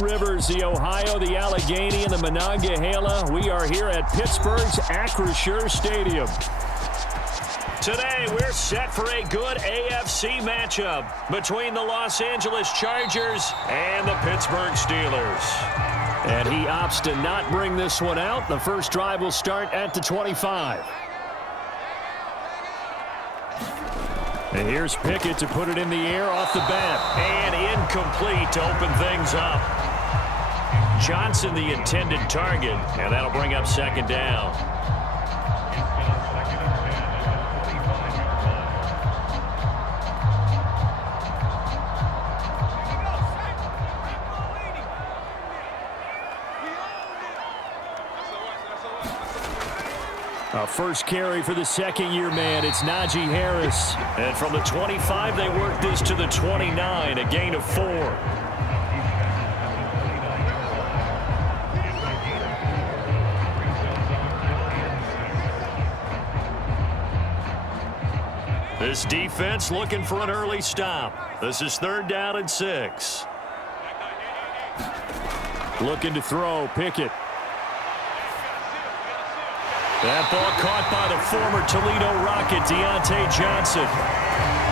Rivers, the Ohio, the Allegheny, and the Monongahela. We are here at Pittsburgh's Acrisure Stadium. Today, we're set for a good AFC matchup between the Los Angeles Chargers and the Pittsburgh Steelers. And he opts to not bring this one out. The first drive will start at the 25. And here's Pickett to put it in the air off the bat. And incomplete to open things up. Johnson the intended target, and that'll bring up second down. First carry for the second-year man. It's Najee Harris. And from the 25, they work this to the 29, a gain of 4. This defense looking for an early stop. This is 3rd down and 6. Looking to throw, Pickett. That ball caught by the former Toledo Rocket, Deontay Johnson.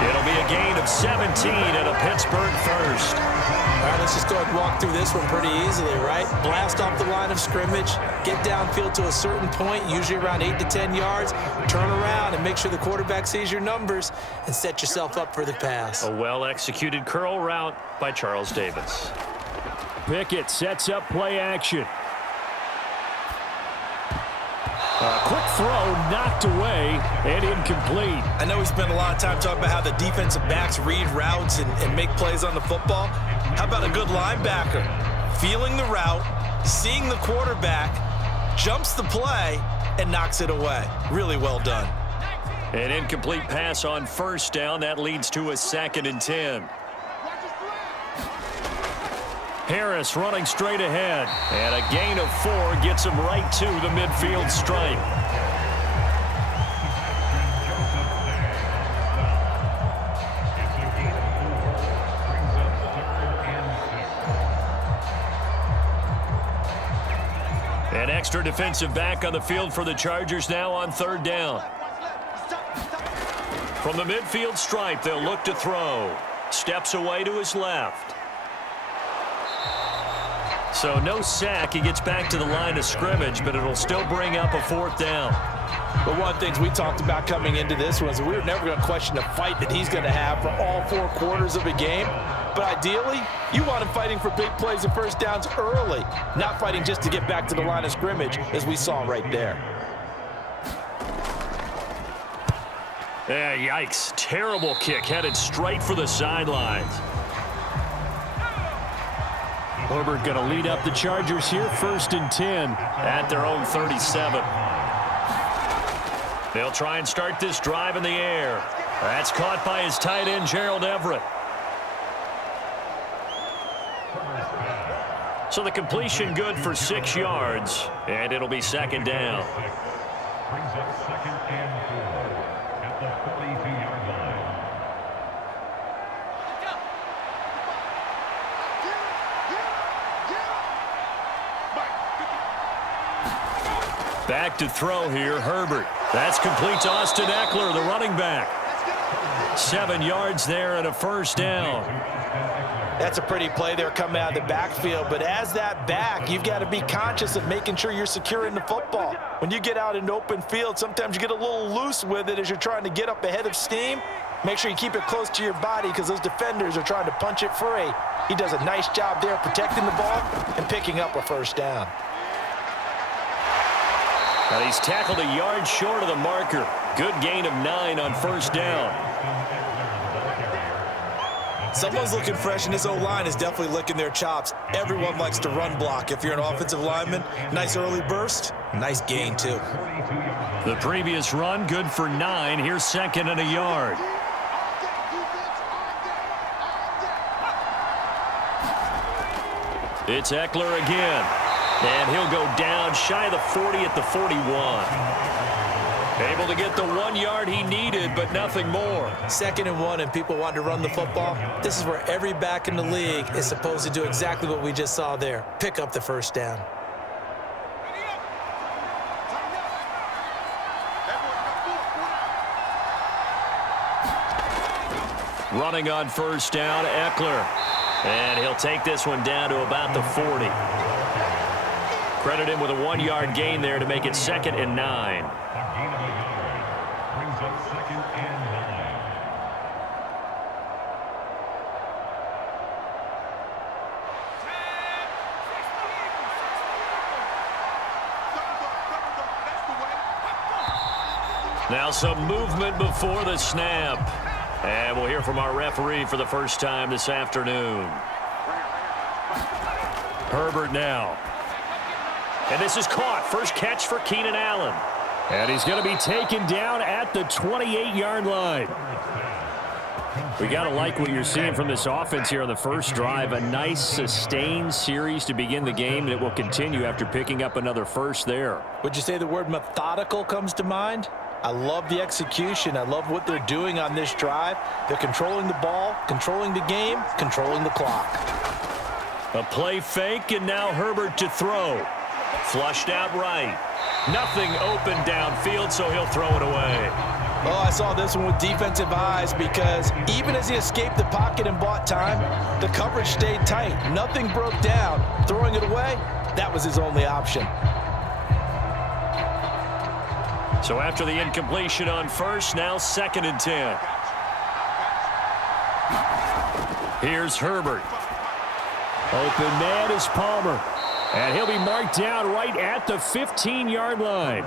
It'll be a gain of 17 and a Pittsburgh first. All right, let's just go ahead and walk through this one pretty easily, right? Blast off the line of scrimmage, get downfield to a certain point, usually around 8 to 10 yards, turn around and make sure the quarterback sees your numbers and set yourself up for the pass. A well-executed curl route by Charles Davis. Pickett sets up play action. Quick throw knocked away and incomplete. I know we spent a lot of time talking about how the defensive backs read routes and make plays on the football. How about a good linebacker? Feeling the route, seeing the quarterback, jumps the play, and knocks it away. Really well done. An incomplete pass on first down. That leads to a 2nd and 10. Harris running straight ahead. And a gain of 4 gets him right to the midfield stripe. An extra defensive back on the field for the Chargers now on 3rd down. From the midfield stripe, they'll look to throw. Steps away to his left. So no sack. He gets back to the line of scrimmage, but it'll still bring up a 4th down. But one of the things we talked about coming into this was we were never going to question the fight that he's going to have for all 4 quarters of a game. But ideally, you want him fighting for big plays and first downs early, not fighting just to get back to the line of scrimmage, as we saw right there. Yeah, yikes. Terrible kick headed straight for the sidelines. Herbert going to lead up the Chargers here, 1st and 10 at their own 37. They'll try and start this drive in the air. That's caught by his tight end, Gerald Everett. So the completion good for 6 yards, and it'll be 2nd down. Brings up 2nd and 4 at the 42-yard line. Back to throw here, Herbert. That's complete to Austin Eckler, the running back. 7 yards there and a 1st down. That's a pretty play there coming out of the backfield, but as that back, you've got to be conscious of making sure you're securing the football. When you get out in open field, sometimes you get a little loose with it as you're trying to get up ahead of steam. Make sure you keep it close to your body because those defenders are trying to punch it free. He does a nice job there protecting the ball and picking up a 1st down. And he's tackled a yard short of the marker. Good gain of 9 on 1st down. Someone's looking fresh, and this O-line is definitely licking their chops. Everyone likes to run block. If you're an offensive lineman, nice early burst, nice gain, too. The previous run, good for 9. Here's 2nd and a yard. It's Eckler again. And he'll go down shy of the 40 at the 41. Able to get the 1 yard he needed, but nothing more. 2nd and 1, and people want to run the football. This is where every back in the league is supposed to do exactly what we just saw there. Pick up the first down. Running on first down, Eckler. And he'll take this one down to about the 40. Credit him with a 1 yard gain there to make it 2nd and 9. A gain of a yard brings up 2nd and 9. Now some movement before the snap. And we'll hear from our referee for the first time this afternoon. Herbert now. And this is caught. First catch for Keenan Allen. And he's going to be taken down at the 28-yard line. We got to like what you're seeing from this offense here on the first drive. A nice sustained series to begin the game that will continue after picking up another first there. Would you say the word methodical comes to mind? I love the execution. I love what they're doing on this drive. They're controlling the ball, controlling the game, controlling the clock. A play fake, and now Herbert to throw. Flushed out right. Nothing open downfield, so he'll throw it away. Oh, I saw this one with defensive eyes because even as he escaped the pocket and bought time, the coverage stayed tight. Nothing broke down. Throwing it away, that was his only option. So after the incompletion on first, now 2nd and 10. Here's Herbert. Open man is Palmer. And he'll be marked down right at the 15-yard line.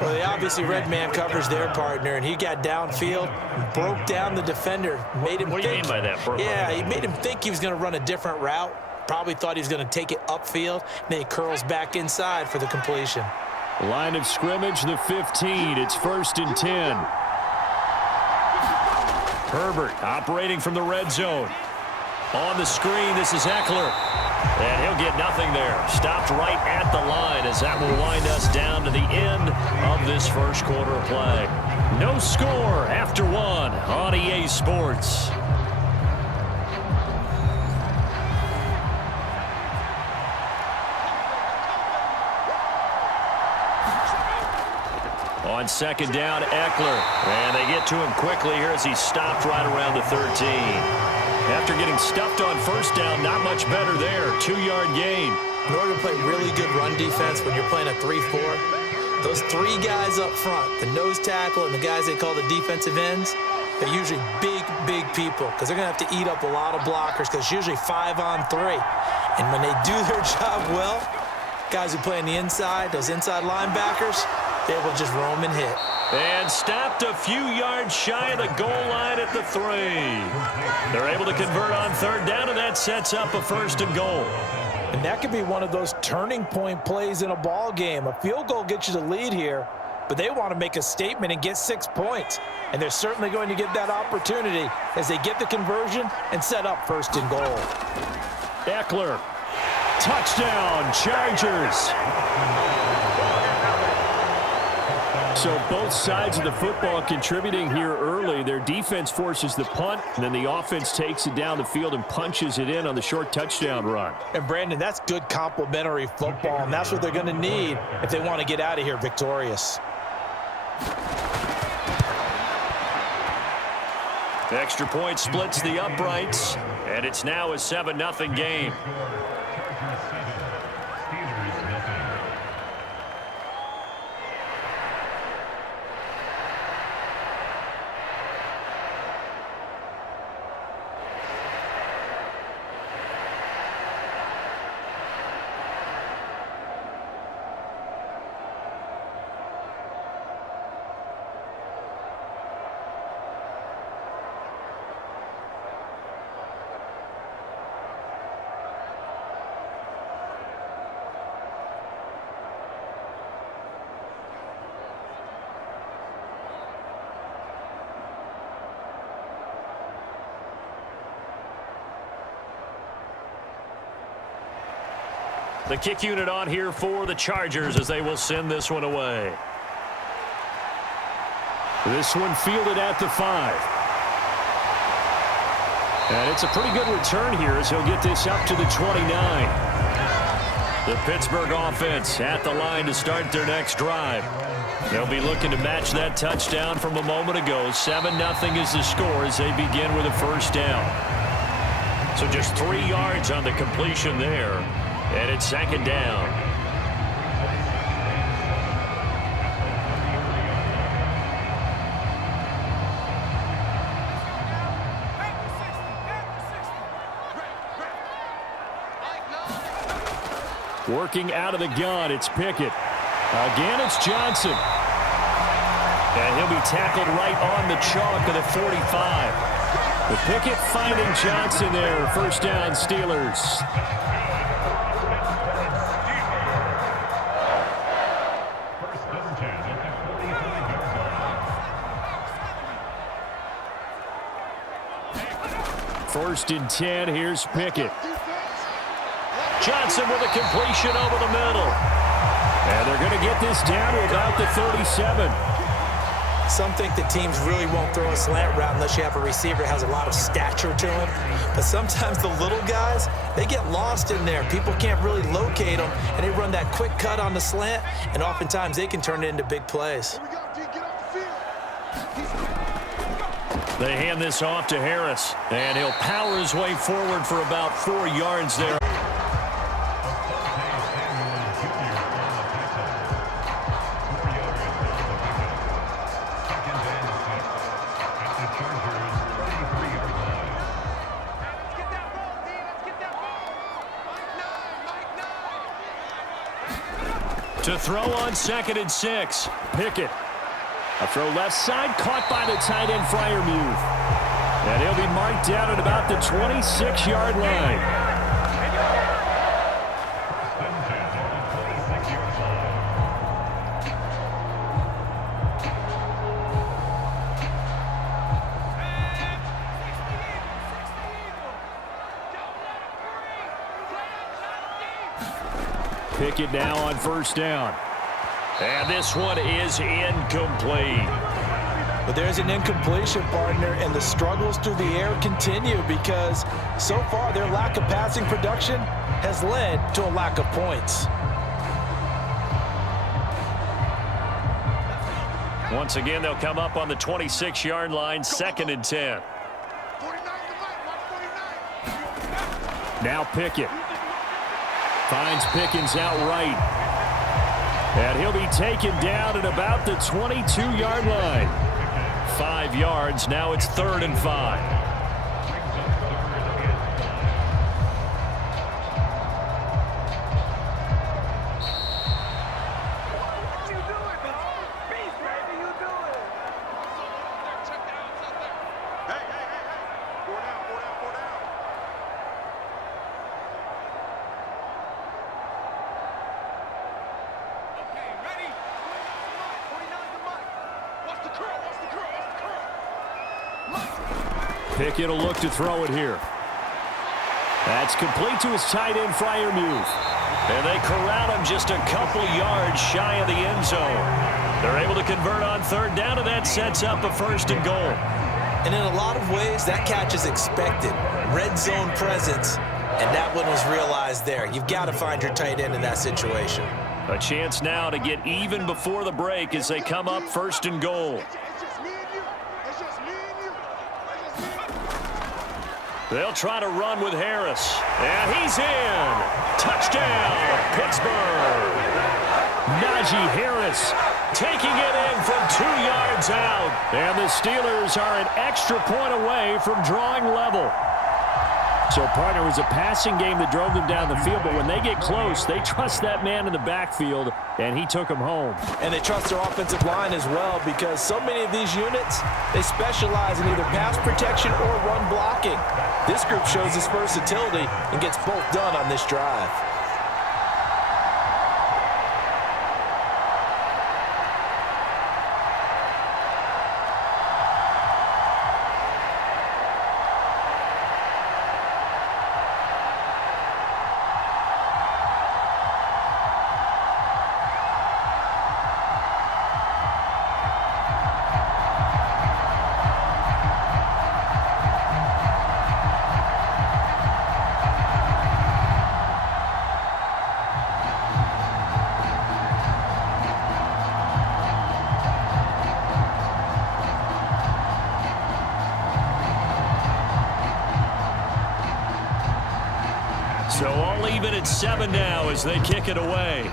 Well, they obviously red man covers their partner, and he got downfield, broke down the defender, made him What do you mean by that? Yeah, he made him think he was going to run a different route. Probably thought he was going to take it upfield. Then he curls back inside for the completion. Line of scrimmage, the 15. It's 1st and 10. Herbert operating from the red zone. On the screen, this is Eckler. And he'll get nothing there. Stopped right at the line as that will wind us down to the end of this first quarter of play. No score after 1 on EA Sports. On 2nd down, Eckler. And they get to him quickly here as he's stopped right around the 13. After getting stuffed on first down, not much better there. 2-yard gain. In order to play really good run defense when you're playing a 3-4, those 3 guys up front, the nose tackle and the guys they call the defensive ends, they're usually big people because they're going to have to eat up a lot of blockers because it's usually 5-on-3. And when they do their job well, guys who play on the inside, those inside linebackers, they're able to just roam and hit. And stopped a few yards shy of the goal line at the 3. They're able to convert on 3rd down, and that sets up a 1st and goal. And that could be one of those turning point plays in a ball game. A field goal gets you the lead here, but they want to make a statement and get 6 points. And they're certainly going to get that opportunity as they get the conversion and set up 1st and goal. Eckler. Touchdown, Chargers. So both sides of the football contributing here early. Their defense forces the punt, and then the offense takes it down the field and punches it in on the short touchdown run. And, Brandon, that's good complementary football, and that's what they're going to need if they want to get out of here victorious. The extra point splits the uprights, and it's now a 7-0 game. The kick unit on here for the Chargers as they will send this one away. This one fielded at the 5. And it's a pretty good return here as he'll get this up to the 29. The Pittsburgh offense at the line to start their next drive. They'll be looking to match that touchdown from a moment ago. 7-0 is the score as they begin with a first down. So just 3 yards on the completion there. And it's second down. Working out of the gun, it's Pickett. Again, it's Johnson. And he'll be tackled right on the chalk of the 45. The Pickett finding Johnson there. First down, Steelers. First and 10, here's Pickett. Johnson with a completion over the middle. And they're going to get this down to about the 37. Some think that teams really won't throw a slant route unless you have a receiver that has a lot of stature to him. But sometimes the little guys, they get lost in there. People can't really locate them, and they run that quick cut on the slant, and oftentimes they can turn it into big plays. They hand this off to Harris, and he'll power his way forward for about 4 yards there. To throw on 2nd and 6, Pickett. A throw left side, caught by the tight end Freiermuth. And he'll be marked down at about the 26-yard line. Pickett now on first down. And this one is incomplete. But there's an incompletion, partner, and the struggles through the air continue because so far their lack of passing production has led to a lack of points. Once again, they'll come up on the 26-yard line, 2nd and 10. Now Pickett. Finds Pickens out right. And he'll be taken down at about the 22-yard line. 5 yards. Now it's 3rd and 5. Pickett will look to throw it here. That's complete to his tight end, Freiermuth. And they corral him just a couple yards shy of the end zone. They're able to convert on 3rd down, and that sets up a 1st and goal. And in a lot of ways, that catch is expected. Red zone presence, and that one was realized there. You've got to find your tight end in that situation. A chance now to get even before the break as they come up 1st and goal. They'll try to run with Harris. And he's in. Touchdown, Pittsburgh. Najee Harris taking it in from 2 yards out. And the Steelers are an extra point away from drawing level. So, partner, it was a passing game that drove them down the field, but when they get close, they trust that man in the backfield, and he took them home. And they trust their offensive line as well because so many of these units, they specialize in either pass protection or run blocking. This group shows its versatility and gets both done on this drive. So all even at 7 now as they kick it away.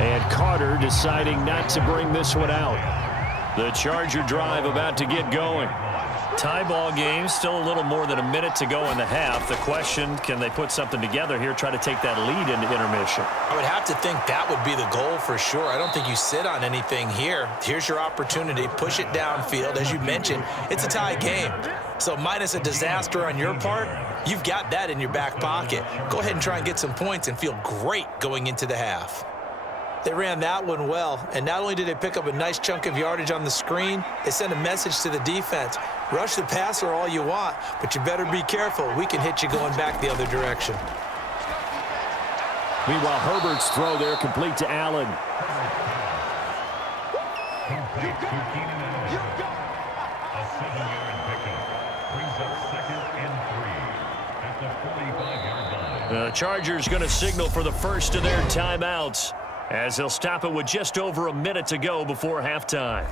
And Carter deciding not to bring this one out. The Charger drive about to get going. Tie ball game, still a little more than a minute to go in the half. The question, can they put something together here, try to take that lead into intermission? I would have to think that would be the goal for sure. I don't think you sit on anything here. Here's your opportunity. Push it downfield. As you mentioned, it's a tie game. So minus a disaster on your part, you've got that in your back pocket. Go ahead and try and get some points and feel great going into the half. They ran that one well, and not only did they pick up a nice chunk of yardage on the screen, they sent a message to the defense. Rush the passer all you want, but you better be careful. We can hit you going back the other direction. Meanwhile, Herbert's throw there complete to Allen. Complete to Keenan Allen. A 7-yard pickup. Brings up 2nd and 3 at the 45-yard line. The Chargers going to signal for the first of their timeouts, as they'll stop it with just over a minute to go before halftime.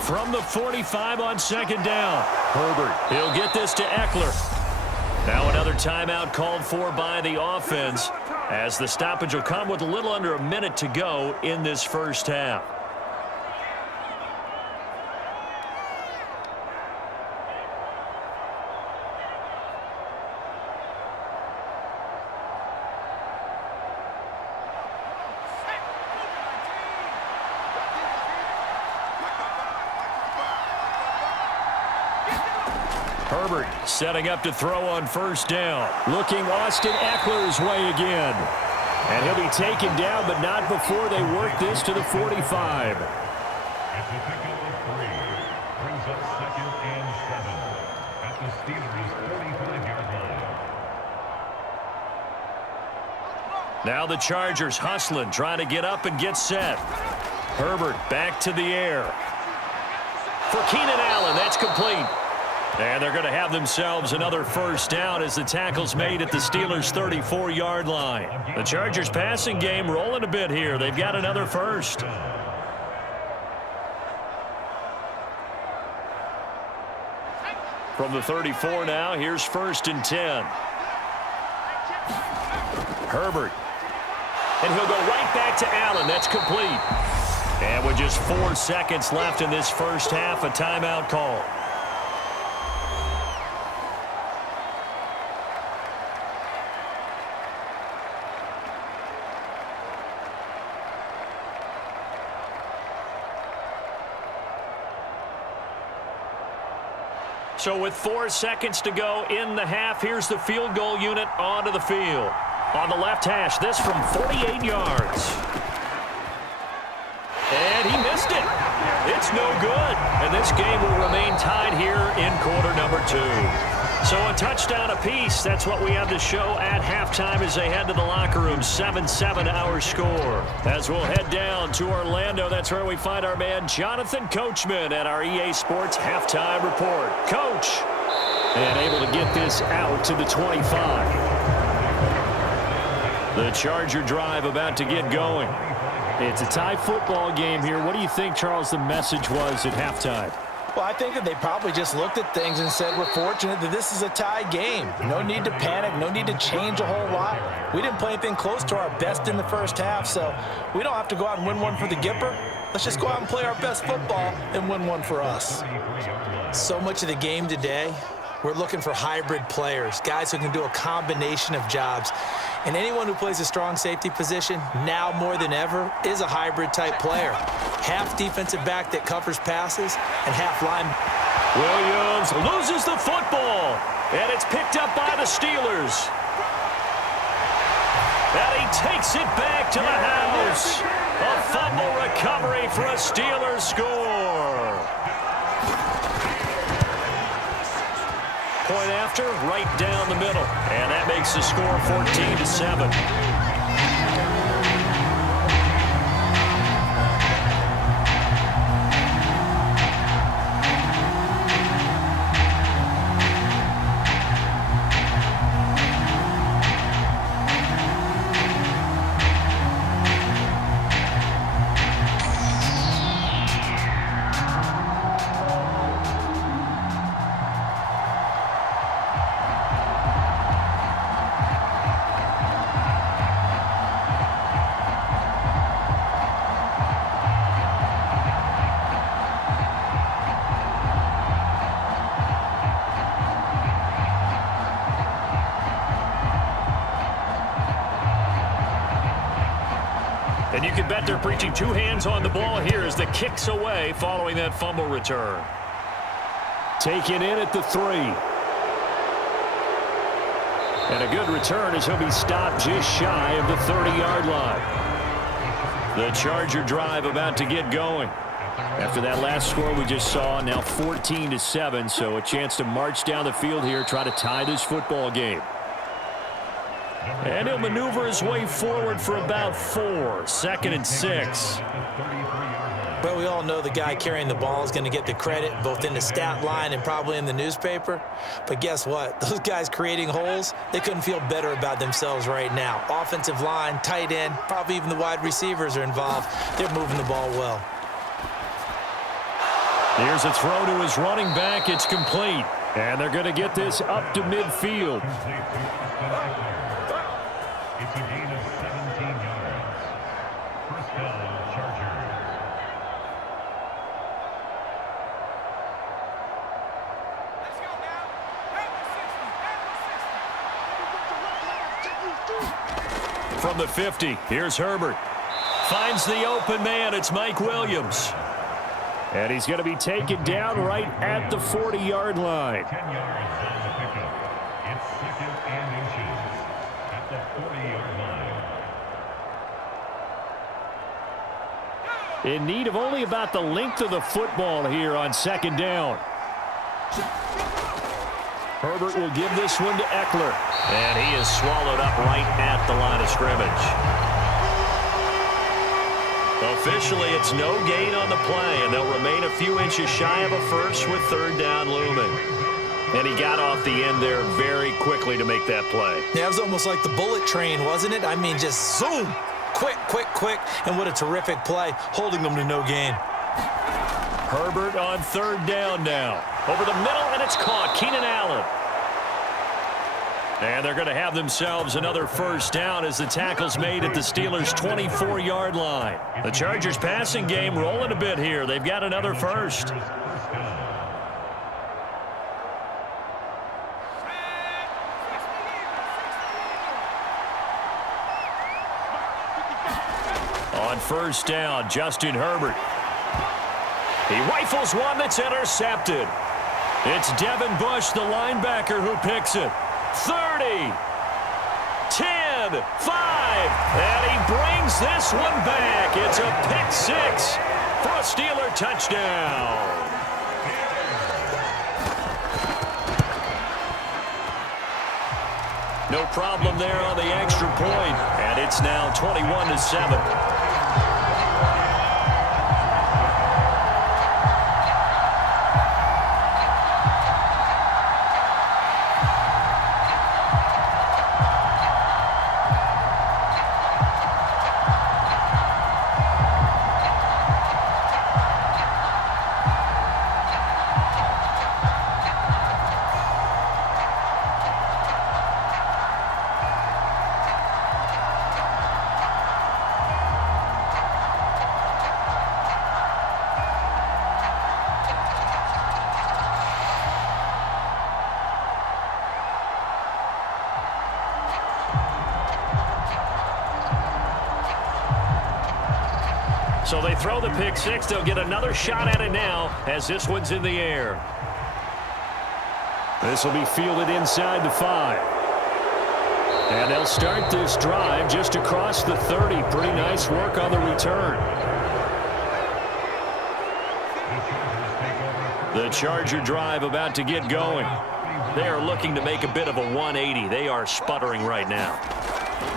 From the 45 on 2nd down. Herbert, he'll get this to Eckler. Now another timeout called for by the offense, as the stoppage will come with a little under a minute to go in this first half. Herbert setting up to throw on 1st down. Looking Austin Eckler's way again. And he'll be taken down, but not before they work this to the 45. It's a pickup of 3. Brings up 2nd and 7 at the Steelers' 45-yard line. Now the Chargers hustling, trying to get up and get set. Herbert back to the air. For Keenan Allen, that's complete. And they're going to have themselves another 1st down as the tackle's made at the Steelers' 34-yard line. The Chargers passing game rolling a bit here. They've got another 1st. From the 34 now, here's 1st and 10. Herbert. And he'll go right back to Allen. That's complete. And with just 4 seconds left in this first half, a timeout call. So with 4 seconds to go in the half, here's the field goal unit onto the field. On the left hash, this from 48 yards. And he missed it. It's no good. And this game will remain tied here in quarter number 2. So a touchdown apiece. That's what we have to show at halftime as they head to the locker room. 7-7 our score. As we'll head down to Orlando, that's where we find our man Jonathan Coachman at our EA Sports Halftime Report. Coach, and able to get this out to the 25. The Charger drive about to get going. It's a tie football game here. What do you think, Charles, the message was at halftime? Well, I think that they probably just looked at things and said, we're fortunate that this is a tie game. No need to panic. No need to change a whole lot. We didn't play anything close to our best in the first half, so we don't have to go out and win one for the Gipper. Let's just go out and play our best football and win one for us. So much of the game today, we're looking for hybrid players, guys who can do a combination of jobs. And anyone who plays a strong safety position, now more than ever, is a hybrid-type player. Half defensive back that covers passes, and half line. Williams loses the football, and it's picked up by the Steelers. And he takes it back to the house. A fumble recovery for a Steelers score. Point after, right down the middle. And that makes the score 14-7. You can bet they're preaching two hands on the ball here as the kick's away following that fumble return. Taken in at the 3. And a good return as he'll be stopped just shy of the 30-yard line. The Charger drive about to get going. After that last score we just saw, now 14-7, so a chance to march down the field here, try to tie this football game. And he'll maneuver his way forward for about 4, 2nd and 6. But we all know the guy carrying the ball is going to get the credit both in the stat line and probably in the newspaper. But guess what? Those guys creating holes, they couldn't feel better about themselves right now. Offensive line, tight end, probably even the wide receivers are involved. They're moving the ball well. Here's a throw to his running back. It's complete. And they're going to get this up to midfield. It's a gain of 17 yards. First down, Chargers. Let's go now. From the 50, here's Herbert. Finds the open man. It's Mike Williams. And he's going to be taken down right at the 40-yard line. 10 yards on the pickup. It's 2nd and inches at the 40-yard line. In need of only about the length of the football here on 2nd down. Herbert will give this one to Eckler. And he is swallowed up right at the line of scrimmage. Officially, it's no gain on the play, and they'll remain a few inches shy of a first with 3rd down looming. And he got off the end there very quickly to make that play. Yeah, it was almost like the bullet train, wasn't it? I mean, just zoom. Quick, quick, quick. And what a terrific play, holding them to no gain. Herbert on 3rd down now. Over the middle, and it's caught. Keenan Allen. And they're going to have themselves another first down as the tackle's made at the Steelers' 24-yard line. The Chargers passing game rolling a bit here. They've got another first. On 1st down, Justin Herbert. He rifles one that's intercepted. It's Devin Bush, the linebacker, who picks it. 30, 10, 5, and he brings this one back. It's a pick 6 for a Steeler touchdown. No problem there on the extra point, and it's now 21-7. So they throw the pick 6. They'll get another shot at it now as this one's in the air. This will be fielded inside the 5. And they'll start this drive just across the 30. Pretty nice work on the return. The Charger drive about to get going. They are looking to make a bit of a 180. They are sputtering right now.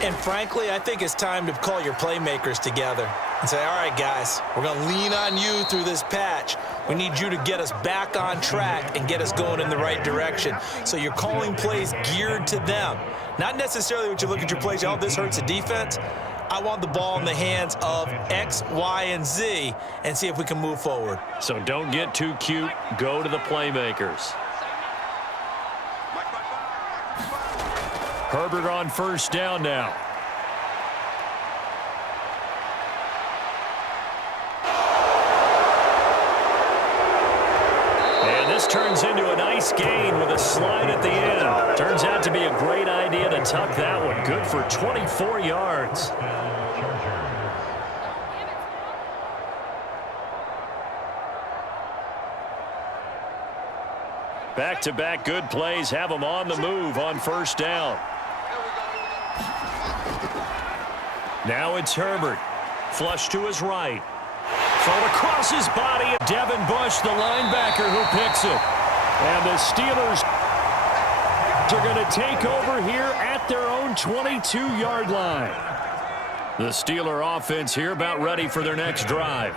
And frankly, I think it's time to call your playmakers together and say, all right, guys, we're going to lean on you through this patch. We need you to get us back on track and get us going in the right direction. So you're calling plays geared to them. Not necessarily what you look at your plays, oh, this hurts the defense. I want the ball in the hands of X, Y, and Z and see if we can move forward. So don't get too cute. Go to the playmakers. Herbert on 1st down now. And this turns into a nice gain with a slide at the end. Turns out to be a great idea to tuck that one. Good for 24 yards. Back-to-back good plays have them on the move on first down. Now it's Herbert. Flush to his right. Thrown across his body. Devin Bush, the linebacker, who picks it. And the Steelers are going to take over here at their own 22-yard line. The Steeler offense here about ready for their next drive.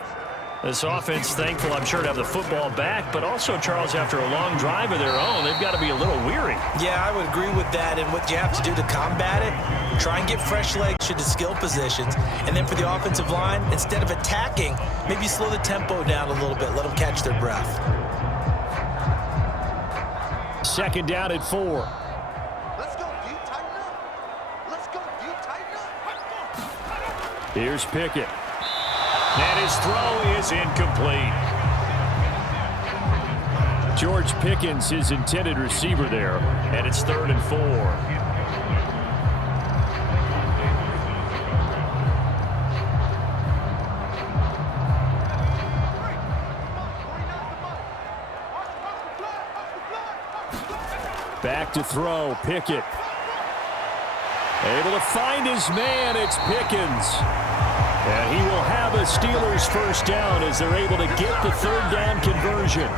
This offense thankful, I'm sure, to have the football back, but also, Charles, after a long drive of their own, they've got to be a little weary. Yeah, I would agree with that, and what you have to do to combat it, try and get fresh legs to the skill positions, and then for the offensive line, instead of attacking, maybe slow the tempo down a little bit, let them catch their breath. Second down at 4. Let's go, D. Tighten up. Let's go, D. Tighten up. Here's Pickett. And his throw is incomplete. George Pickens, his intended receiver there, and it's 3rd and 4. Back to throw, Pickett. Able to find his man, it's Pickens. And he will have a Steelers first down as they're able to get the 3rd down conversion.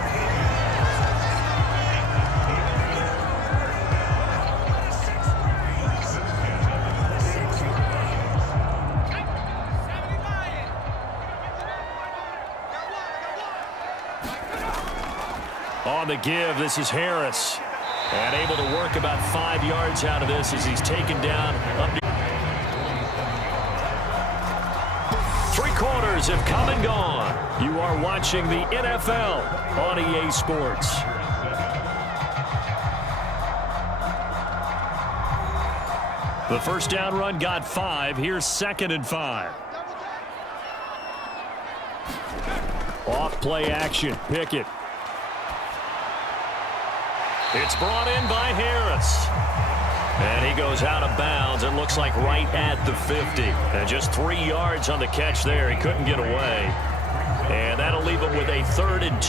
On the give, this is Harris. And able to work about 5 yards out of this as he's taken down up to 3 quarters have come and gone. You are watching the NFL on EA Sports. The first down run got 5. Here's 2nd and 5. Off play action. Pickett. It's brought in by Harris. And he goes out of bounds. It looks like right at the 50. And just 3 yards on the catch there. He couldn't get away. And that'll leave him with a 3rd and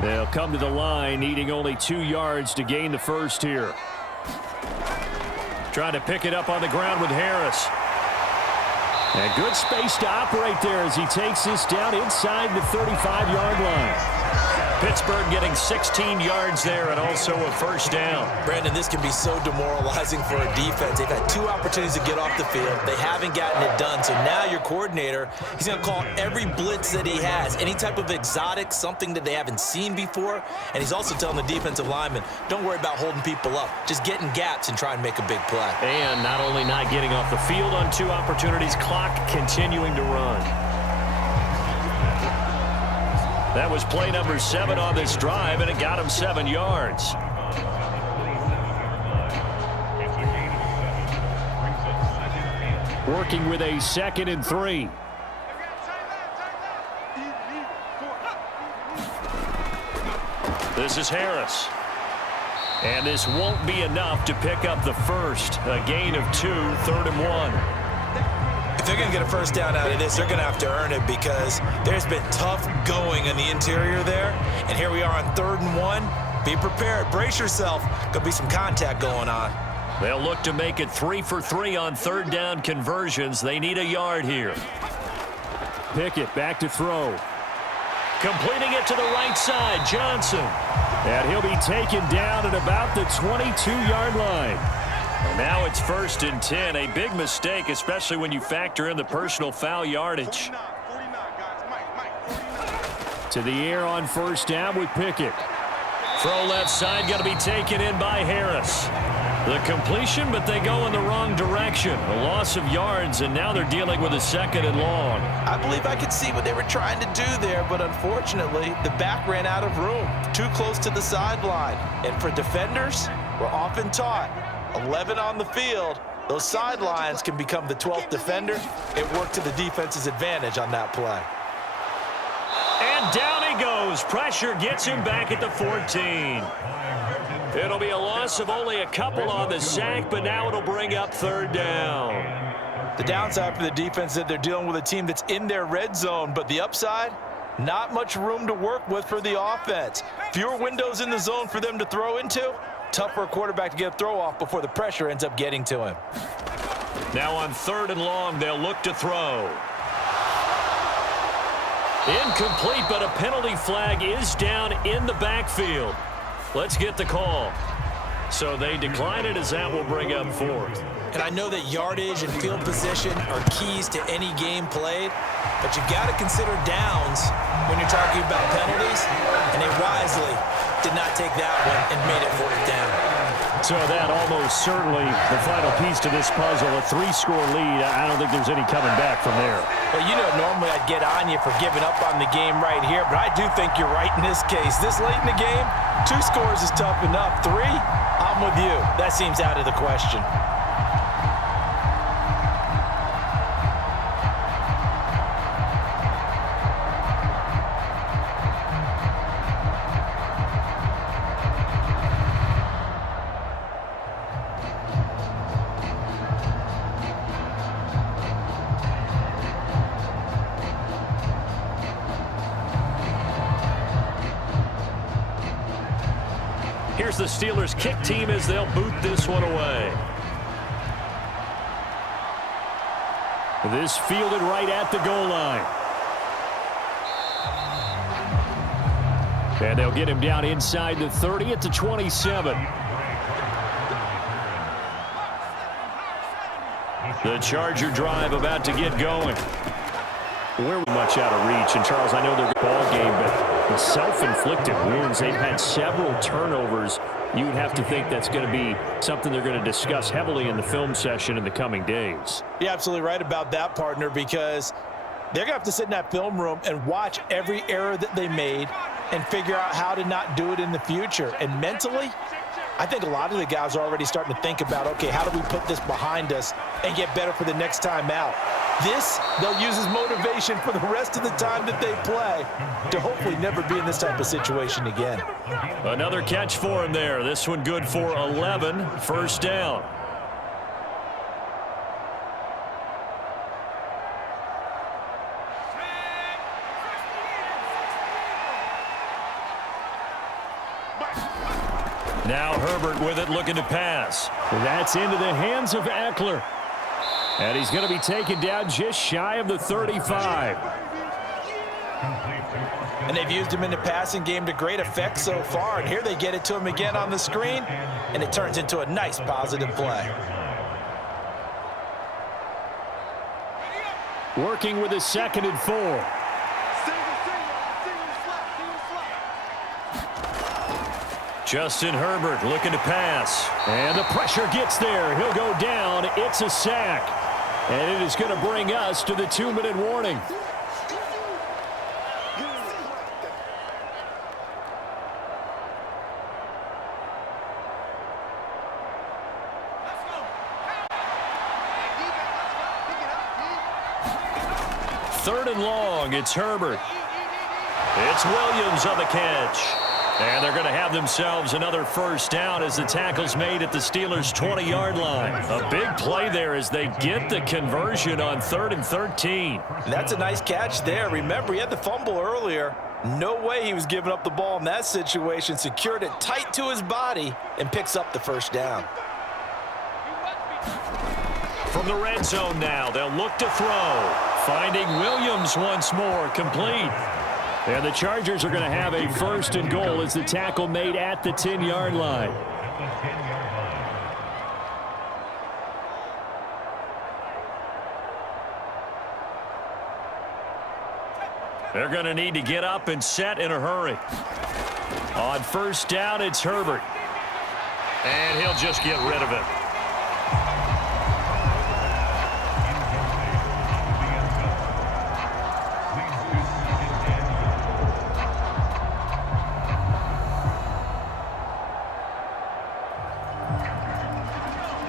2. They'll come to the line needing only 2 yards to gain the first here. Trying to pick it up on the ground with Harris. And good space to operate there as he takes this down inside the 35-yard line. Pittsburgh getting 16 yards there and also a first down. Brandon, this can be so demoralizing for a defense. They've had 2 opportunities to get off the field. They haven't gotten it done. So now your coordinator, he's going to call every blitz that he has, any type of exotic, something that they haven't seen before. And he's also telling the defensive lineman, don't worry about holding people up. Just get in gaps and try and make a big play. And not only not getting off the field on 2 opportunities, clock continuing to run. That was play number 7 on this drive, and it got him 7 yards. Working with a 2nd and 3. This is Harris. And this won't be enough to pick up the first. A gain of 2, 3rd and 1. If they're going to get a first down out of this, they're going to have to earn it because there's been tough going in the interior there. And here we are on 3rd and 1. Be prepared. Brace yourself. Could be some contact going on. They'll look to make it 3 for 3 on 3rd down conversions. They need a yard here. Pickett back to throw. Completing it to the right side, Johnson. And he'll be taken down at about the 22-yard line. And now it's 1st and 10. A big mistake, especially when you factor in the personal foul yardage. To the air on first down with Pickett. Throw left side, going to be taken in by Harris. The completion, but they go in the wrong direction. A loss of yards, and now they're dealing with a 2nd and long. I believe I could see what they were trying to do there, but unfortunately, the back ran out of room. Too close to the sideline. And for defenders, we're often taught, 11 on the field, those sidelines can become the 12th defender. It worked to the defense's advantage on that play. And down he goes. Pressure gets him back at the 14. It'll be a loss of only a couple on the sack, but now it'll bring up 3rd down. The downside for the defense is that they're dealing with a team that's in their red zone, but the upside, Not much room to work with for the offense. Fewer windows in the zone for them to throw into. Tough for a quarterback to get a throw off before the pressure ends up getting to him. Now on 3rd and long, they'll look to throw. Incomplete, but a penalty flag is down in the backfield. Let's get the call. So they decline it, as that will bring up 4th. And I know that yardage and field position are keys to any game played, but you got to consider downs when you're talking about penalties, and they wisely did not take that one and made it 4th down. So that almost certainly the final piece to this puzzle, a 3-score lead. I don't think there's any coming back from there. Well, you know, normally I'd get on you for giving up on the game right here, but I do think you're right in this case. This late in the game, 2 scores is tough enough. 3, I'm with you. That seems out of the question. Here's the Steelers' kick team as they'll boot this one away. This fielded right at the goal line. And they'll get him down inside the 30 at the 27. The Charger drive about to get going. We're much out of reach. And, Charles, I know they're a ball game, but the self-inflicted wounds, they've had several turnovers. You'd have to think that's going to be something they're going to discuss heavily in the film session in the coming days. You're absolutely right about that, partner, because they're going to have to sit in that film room and watch every error that they made and figure out how to not do it in the future. And mentally, I think a lot of the guys are already starting to think about, okay, how do we put this behind us and get better for the next time out? This, they'll use as motivation for the rest of the time that they play to hopefully never be in this type of situation again. Another catch for him there. This one good for 11. 1st down. Now Herbert with it, looking to pass. That's into the hands of Eckler. And he's going to be taken down just shy of the 35. And they've used him in the passing game to great effect so far. And here they get it to him again on the screen, and it turns into a nice positive play. Working with a 2nd and 4. Justin Herbert looking to pass. And the pressure gets there. He'll go down. It's a sack. And it is going to bring us to the 2-minute warning. Third and long. It's Herbert. It's Williams on the catch. And they're going to have themselves another 1st down as the tackle's made at the Steelers' 20-yard line. A big play there as they get the conversion on 3rd and 13. That's a nice catch there. Remember, he had the fumble earlier. No way he was giving up the ball in that situation. Secured it tight to his body and picks up the 1st down. From the red zone now, they'll look to throw. Finding Williams once more, complete. And the Chargers are going to have a 1st and goal as the tackle made at the 10-yard line. They're going to need to get up and set in a hurry. On 1st down, it's Herbert. And he'll just get rid of it.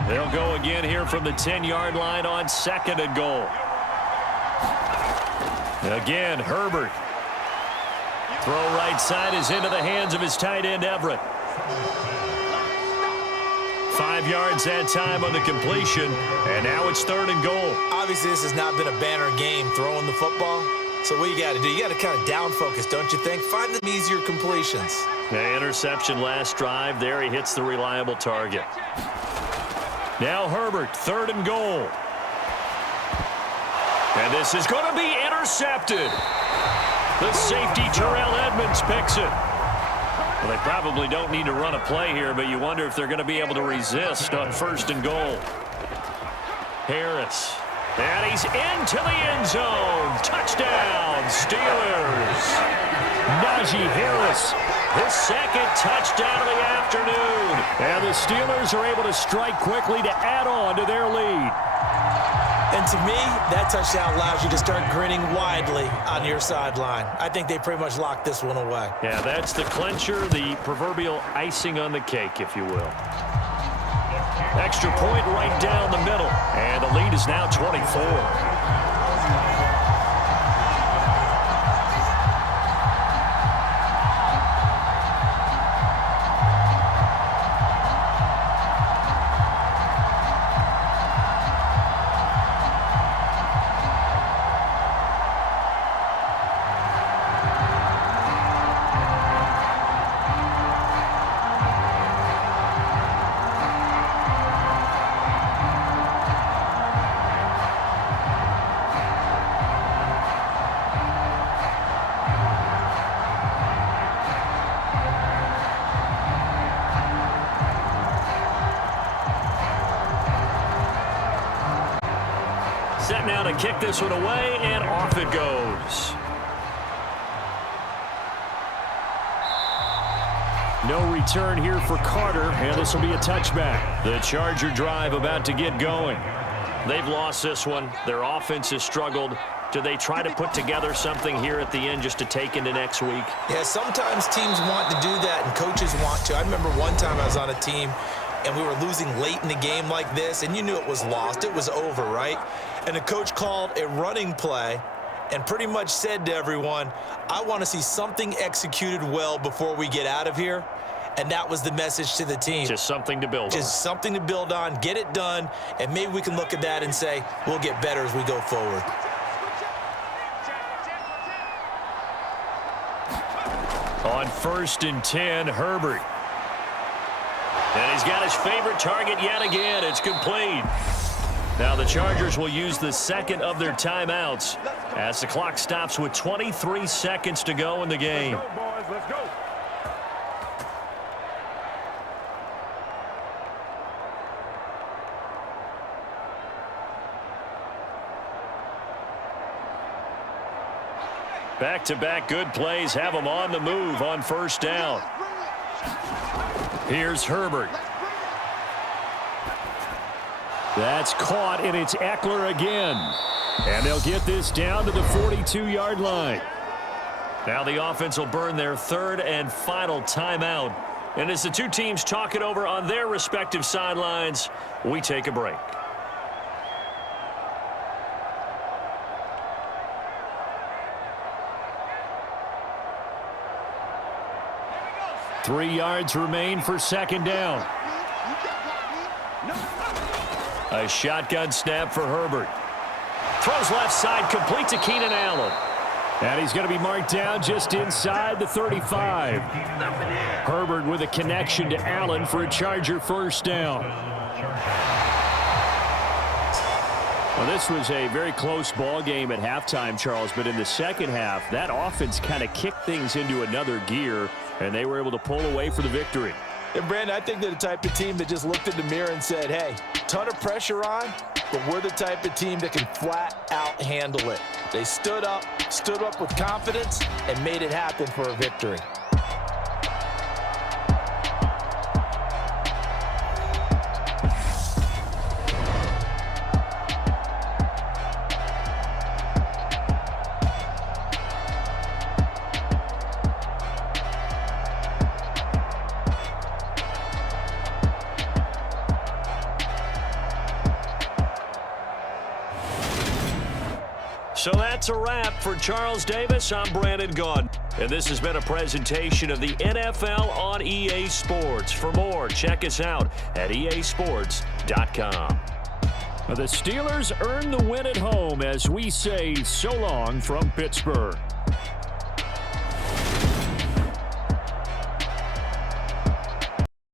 They'll go again here from the 10-yard line on 2nd and goal. Again, Herbert. Throw right side is into the hands of his tight end, Everett. 5 yards that time on the completion, and now it's 3rd and goal. Obviously, this has not been a banner game throwing the football. So what you got to do, you got to kind of down focus, don't you think? Find the easier completions. The interception last drive. There he hits the reliable target. Now Herbert, 3rd and goal. And this is going to be intercepted. The safety, Terrell Edmonds, picks it. Well, they probably don't need to run a play here, but you wonder if they're going to be able to resist on 1st and goal. Harris. And he's into the end zone. Touchdown, Steelers. Najee Harris, his 2nd touchdown of the afternoon. And the Steelers are able to strike quickly to add on to their lead. And to me, that touchdown allows you to start grinning widely on your sideline. I think they pretty much locked this one away. Yeah, that's the clincher, the proverbial icing on the cake, if you will. Extra point right down the middle. And the lead is now 24. Set now to kick this one away, and off it goes. No return here for Carter, and this will be a touchback. The Charger drive about to get going. They've lost this one. Their offense has struggled. Do they try to put together something here at the end just to take into next week? Yeah, sometimes teams want to do that, and coaches want to. I remember one time I was on a team, and we were losing late in the game like this, and you knew it was lost. It was over, right? And the coach called a running play and pretty much said to everyone, I want to see something executed well before we get out of here. And that was the message to the team. Just something to build on. Just something to build on, get it done, and maybe we can look at that and say, we'll get better as we go forward. On 1st and 10, Herbert. And he's got his favorite target yet again. It's complete. Now the Chargers will use the 2nd of their timeouts as the clock stops with 23 seconds to go in the game. Let's go, boys. Let's go. Back-to-back good plays have them on the move on 1st down. Here's Herbert. That's caught, and it's Eckler again. And they'll get this down to the 42-yard line. Now the offense will burn their 3rd and final timeout. And as the two teams talk it over on their respective sidelines, we take a break. Three yards remain for 2nd down. A shotgun snap for Herbert. Throws left side, complete to Keenan Allen. And he's going to be marked down just inside the 35. Herbert with a connection to Allen for a Charger 1st down. Well, this was a very close ball game at halftime, Charles, but in the 2nd half, that offense kind of kicked things into another gear, and they were able to pull away for the victory. And, Brandon, I think they're the type of team that just looked in the mirror and said, hey, ton of pressure on, but we're the type of team that can flat out handle it. They stood up with confidence, and made it happen for a victory. So that's a wrap for Charles Davis. I'm Brandon Gaudin. And this has been a presentation of the NFL on EA Sports. For more, check us out at easports.com. The Steelers earn the win at home as we say so long from Pittsburgh.